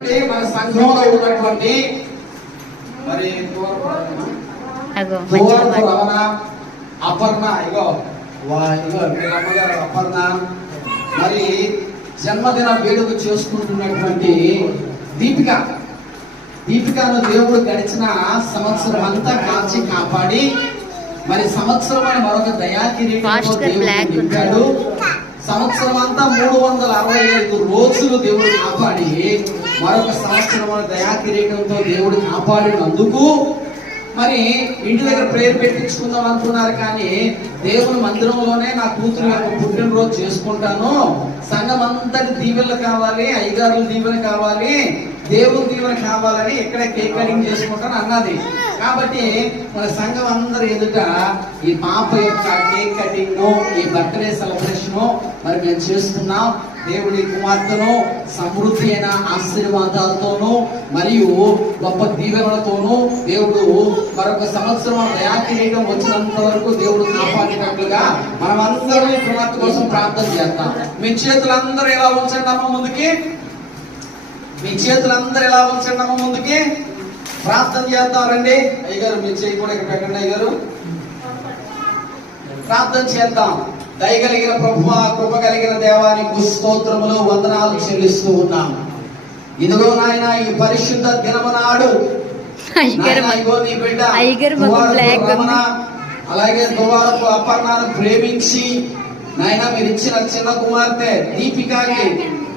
మన సంఘంలో ఉన్నటువంటి మరి అపర్ణ ఇగో అమ్మగారు అపర్ణ మరి జన్మదిన వేడుక చేసుకుంటున్నటువంటి దీపికను దేవుడు గడిచిన సంవత్సరం అంతా కాచి కాపాడి మరి సంవత్సరం మరొక దయాకిరీటాడు. సంవత్సరం అంతా 365 రోజులు దేవుడు కాపాడి మరొక సంవత్సరం దయాకిరీటంతో దేవుడు కాపాడినందుకు మరి ఇంటి దగ్గర ప్రేయర్ పెట్టించుకుందాం అనుకున్నారు. కానీ దేవుని మందిరంలోనే నా కూతురు యొక్క పుట్టినరోజు చేసుకుంటాను, సంఘం అంతటి దీవెనలు కావాలి, అయ్యగారుల దీవెన కావాలి, దేవుని దీవెన కావాలని ఇక్కడ కేక్ కటింగ్ చేసుకుంటాను అన్నది. కాబట్టి మన సంఘం అందరు ఎదుట ఈ పాప యొక్క కేక్ కటింగ్, ఈ బర్త్డే సెలబ్రేషన్ మరి మేము చేస్తున్నాం. దేవుడి కుమార్తెను సమృద్ధి అయిన ఆశీర్వాదాలతోనూ మరియు గొప్ప దీవెనలతోనూ దేవుడు మరొక సంవత్సరం దయాకిరీటం వచ్చినంత వరకు దేవుడు కాపాడేటట్లుగా మనం అందరం ఈ కుమార్తె కోసం ప్రార్థన చేద్దాం. మీ చేతులందరూ ఎలా ఉంచండి అమ్మ ముందుకి, మీ చేతులందరూ ఎలా ఉంచండి అమ్మ ముందుకి, ప్రార్థన చేద్దాం. రండి అయ్యగారు, మీ చేయి కూడా ఇక్కడ పెట్టండి అయ్యగారు, ప్రార్థన చేద్దాం. దయగలిగిన ప్రభువా, కృప కలిగిన దేవానికి స్తోత్రములు వందనాలు చెల్లిస్తూ ఉన్నాం. ఇదిగో నాయన ఈ పరిశుద్ధ దినము నాడు నీ బిడ్డ అలాగే దువారపు అపర్ణాన్ని ప్రేమించి నాయన మీరు ఇచ్చిన చిన్న కుమార్తె దీపికాకి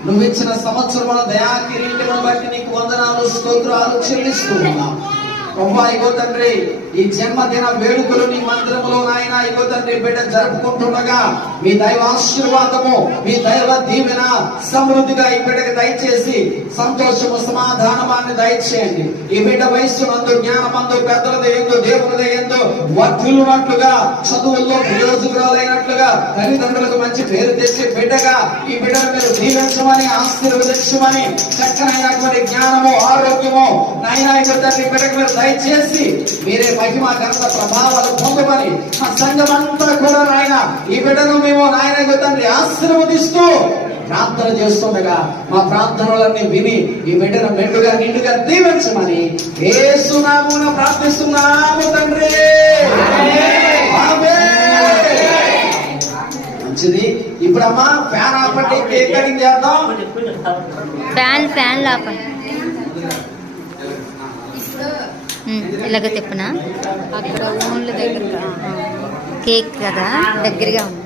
నువ్వు ఇచ్చిన సంవత్సరం దయా కిరీటమును బట్టి నీకు వందనాలు స్తోత్రాలు చెల్లిస్తూ ఉన్నాం. ప్రభా ఇగో తండ్రి, ఈ జన్మదిన వేడుకలు నీ మందిరములో నాయన ఇగో తండ్రి బిడ్డ జరుపుకుంటుండగా మీ దైవ ఆశీర్వాదము, మీ దైవ దీవెన సమృద్ధిగా ఈ బిడ్డకి దయచేసి సంతోషము సమాధానమాన్ని దయచేయండి. ఈ బిడ్డ వయస్సు నందు జ్ఞానమందు పెద్దల దయందు దేవుని దయందు వర్ధిల్లునట్లుగా, చదువుల్లో ప్రయోజకురాలైనట్లుగా, తల్లిదండ్రులకు మంచి పేరు తెచ్చి బిడ్డగా ఈ బిడ్డను మీరు దీవించమని ఆశీర్వదించమని చక్కనైనటువంటి జ్ఞానము ఆరోగ్యము నాయన ఇగో తండ్రి బిడ్డకు మీరు దయచేసి మీరే మహిమ ఘనత ప్రభావాలు పొందమని మా సంఘమంతా కూడా నాయన ఈ బిడ్డను మేము నాయన తండ్రి ఆశీర్వదిస్తూ ప్రార్థన చేస్తుండగా మా ప్రార్థనలన్నీ విని ఈ బిడ్డను మెండుగా నిండుగా దీవించమని యేసు నామమున ప్రార్థిస్తున్నాము తండ్రి. మంచిది. ఇప్పుడు అమ్మా ఫ్యాన్ ఆపండి, కేక్ కటింగ్ చేద్దాం. ఫ్యాన్ ఆపండి. ఇలాగ తిప్పనా, అక్కడ ఓన్ల దగ్గర కేక్ కదా దగ్గరగా ఉంది.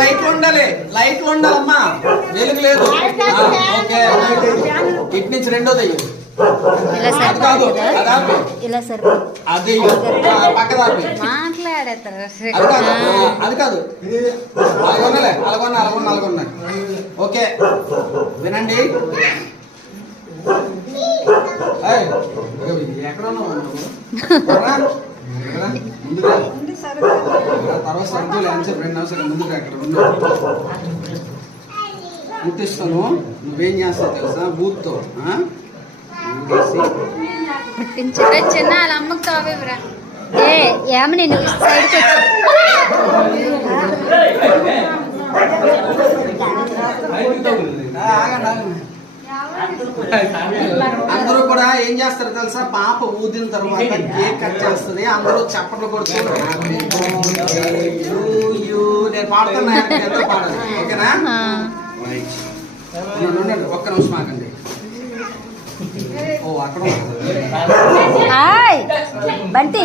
లైట్ ఉండాలి, లైట్ ఉండాలమ్మా, వెలుగు లేదు. ఇటు నుంచి రెండోది ఇలా సరే మాట్లాడతారు. అది కాదు, అలాగొన్నా. ఓకే వినండి. ఎక్కడ ముందుగా తర్వాత సర్దులు ఆన్సర్ 2 అవసరం ముందుగా అక్కడ గుర్తిస్తాను. నువ్వేం చేస్తావు తెలుసా, బూత్తో చిన్న వాళ్ళ అమ్మకు తావేవరా ఏమని నువ్వు సైడ్కి అందరూ కూడా ఏం చేస్తారు తెలుసా, పాప ఊదిన తర్వాత కేక్ కట్ చేస్తుంది, అందరూ చప్పట్లు కొడుతూ నేను పాడుతున్నా, ఎంతో పాడాలి. ఓకేనా? ఒక్క నిమిషం ఆగండి. ఓ అక్కడ బంటి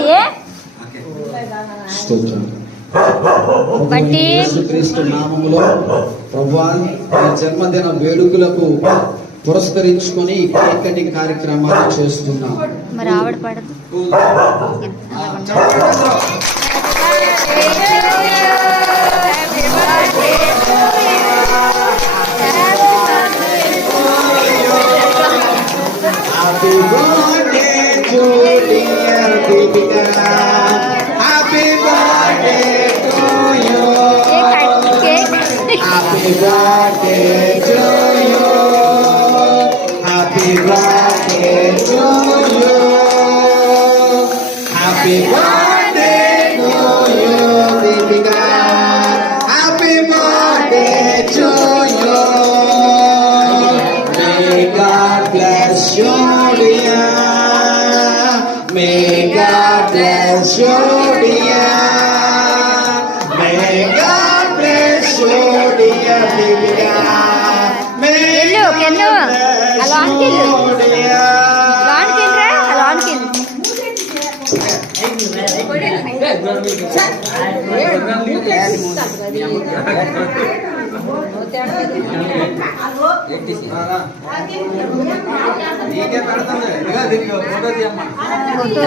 యేసుక్రీస్తు నామములో ప్రభువా జన్మదిన వేడుకలకు పురస్కరించుకొని కేక్ కటింగ్ కార్యక్రమాలు చేస్తున్నాం. మరి ఆవిడ పడదు. Happy birthday to dear Deepika. Happy birthday to you. Happy birthday to you. Happy birthday to you. Happy birthday to you, Deepika. Happy birthday to you. May God bless you, dear. May God bless you, dear. May God bless you, dear Deepika. May Look, God look. bless Along you, kill. dear. లాన్కి రా లాన్కి నీకే పెడుతుంది. ఇదిగో దీనికి ఒక photo తీయమ్మా.